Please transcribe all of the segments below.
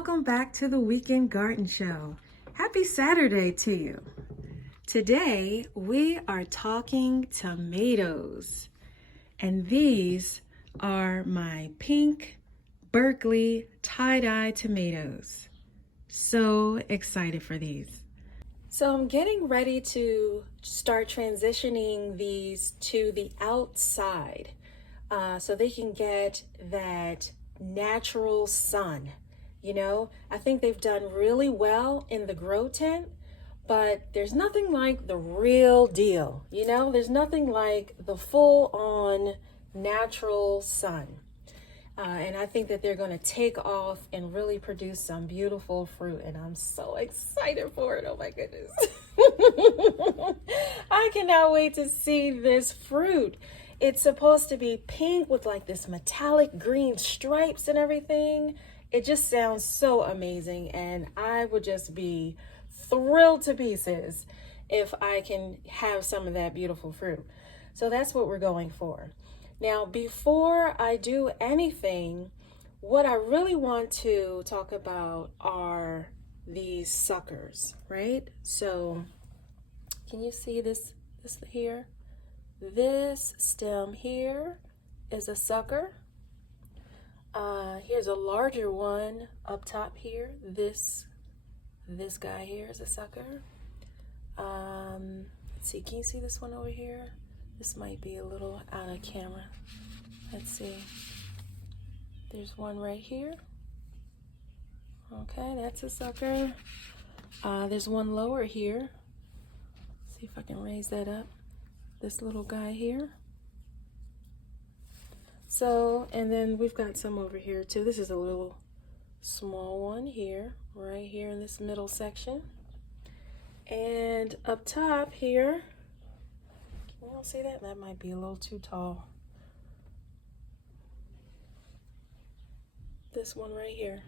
welcome back to the Weekend Garden Show. Happy Saturday to you. Today we are talking tomatoes, and these are my pink Berkeley tie-dye tomatoes. So excited for these. So I'm getting ready to start transitioning these to the outside so they can get that natural sun. You know, I think they've done really well in the grow tent, but there's nothing like the real deal. You know, there's nothing like the full-on natural sun. And I think that they're going to take off and really produce some beautiful fruit. And I'm so excited for it. Oh my goodness. I cannot wait to see this fruit. It's supposed to be pink with like this metallic green stripes and everything. It just sounds so amazing. And I would just be thrilled to pieces if I can have some of that beautiful fruit. So that's what we're going for. Now, before I do anything, what I really want to talk about are these suckers, right? So can you see this here? This stem here is a sucker. Here's a larger one up top here. This guy here is a sucker. Let's see, can you see this one over here? This might be a little out of camera. Let's see. There's one right here. Okay, that's a sucker. There's one lower here. See if I can raise that up. This little guy here. So, and then we've got some over here too. This is a little small one here, right here in this middle section. And up top here, you don't see that? That might be a little too tall. This one right here.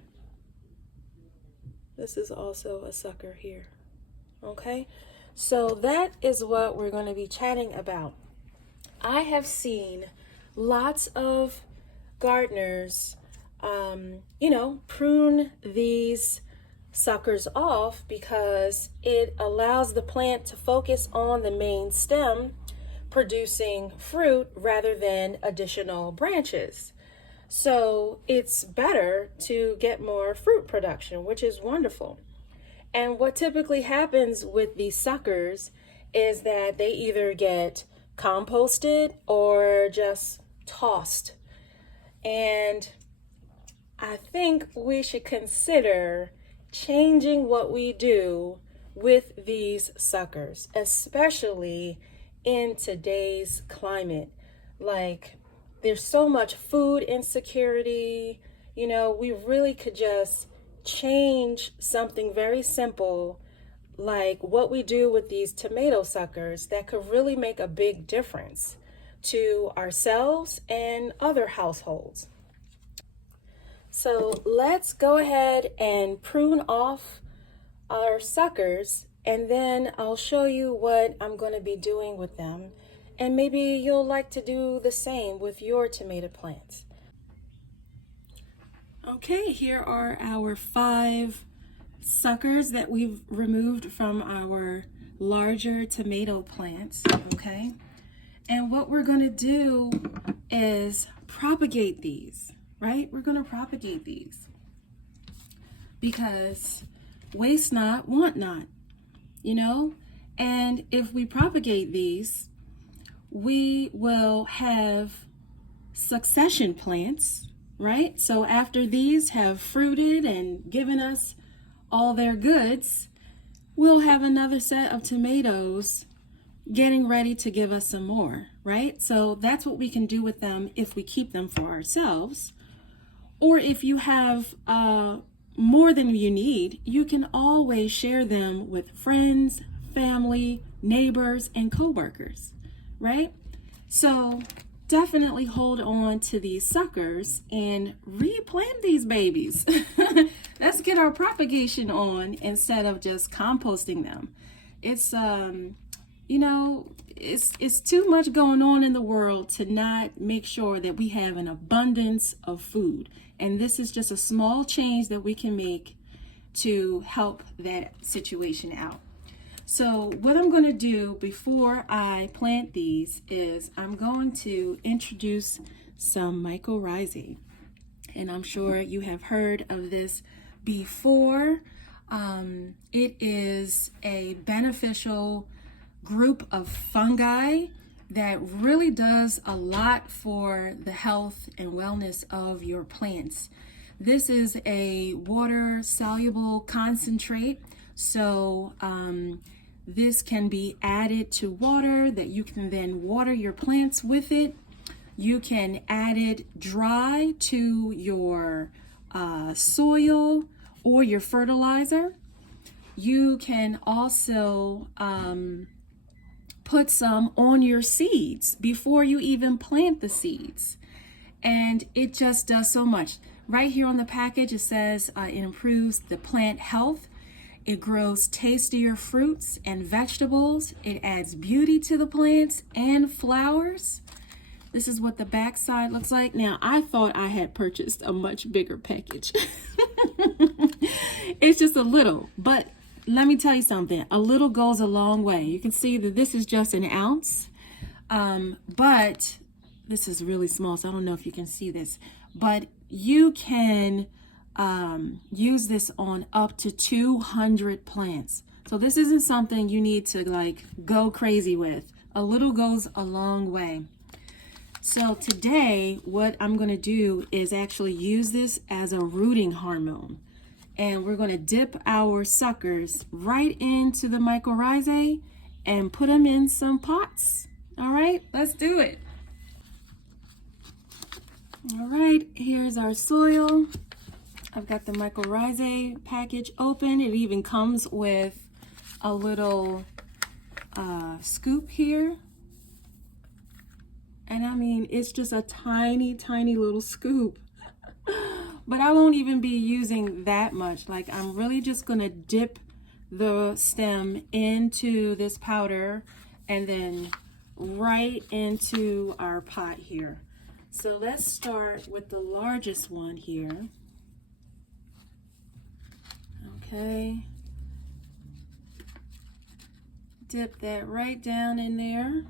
This is also a sucker here. Okay, so that is what we're going to be chatting about. I have seen lots of gardeners, prune these suckers off because it allows the plant to focus on the main stem, producing fruit rather than additional branches. So it's better to get more fruit production, which is wonderful. And what typically happens with these suckers is that they either get composted or just tossed. And I think we should consider changing what we do with these suckers, especially in today's climate. Like, there's so much food insecurity. You know, we really could just change something very simple like what we do with these tomato suckers that could really make a big difference to ourselves and other households. So let's go ahead and prune off our suckers, and then I'll show you what I'm going to be doing with them. And maybe you'll like to do the same with your tomato plants. Okay, here are our 5 suckers that we've removed from our larger tomato plants, okay? And what we're going to do is propagate these, right? We're going to propagate these because waste not, want not, you know? And if we propagate these, we will have succession plants, right? So after these have fruited and given us all their goods, we'll have another set of tomatoes getting ready to give us some more, right? So that's what we can do with them if we keep them for ourselves. Or if you have more than you need, you can always share them with friends, family, neighbors, and coworkers, right? So definitely hold on to these suckers and replant these babies. Let's get our propagation on instead of just composting them. It's you know, it's too much going on in the world to not make sure that we have an abundance of food. And this is just a small change that we can make to help that situation out. So what I'm going to do before I plant these is I'm going to introduce some mycorrhizae. And I'm sure you have heard of this before. It is a beneficial group of fungi that really does a lot for the health and wellness of your plants. This is a water soluble concentrate, so this can be added to water that you can then water your plants with it. You can add it dry to your soil or your fertilizer. You can also put some on your seeds before you even plant the seeds. And it just does so much. Right here on the package, it says it improves the plant health. It grows tastier fruits and vegetables. It adds beauty to the plants and flowers. This is what the back side looks like. Now, I thought I had purchased a much bigger package. It's just a little, but let me tell you something. A little goes a long way. You can see that this is just an ounce, but this is really small, so I don't know if you can see this, but you can use this on up to 200 plants. So this isn't something you need to like go crazy with. A little goes a long way. So today, what I'm going to do is actually use this as a rooting hormone. And we're going to dip our suckers right into the mycorrhizae and put them in some pots. All right, let's do it. All right, here's our soil. I've got the mycorrhizae package open. It even comes with a little scoop here. And I mean, it's just a tiny, tiny little scoop. But I won't even be using that much. Like, I'm really just gonna dip the stem into this powder and then right into our pot here. So let's start with the largest one here. Okay. Dip that right down in there.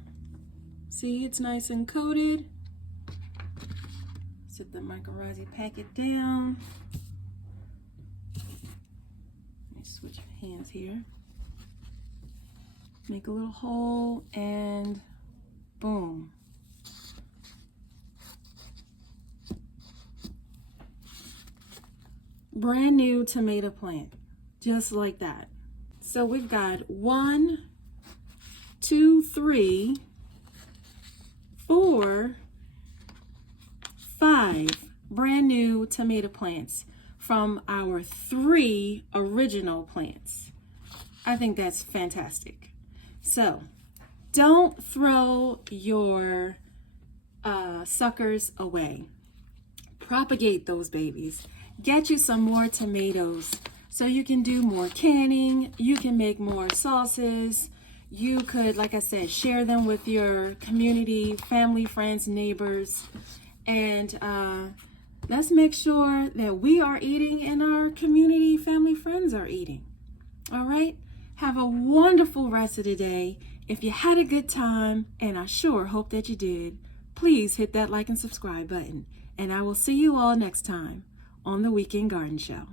See, it's nice and coated. Set the mycorrhizae packet down. Let me switch hands here. Make a little hole and boom. Brand new tomato plant, just like that. So we've got 1, 2, 3, 4, 5 brand new tomato plants from our 3 original plants. I think that's fantastic. So don't throw your suckers away. Propagate those babies. Get you some more tomatoes so you can do more canning. You can make more sauces. You could, like I said, share them with your community, family, friends, neighbors. And let's make sure that we are eating and our community, family, friends are eating. All right? Have a wonderful rest of the day. If you had a good time, and I sure hope that you did, please hit that like and subscribe button. And I will see you all next time on the Weekend Garden Show.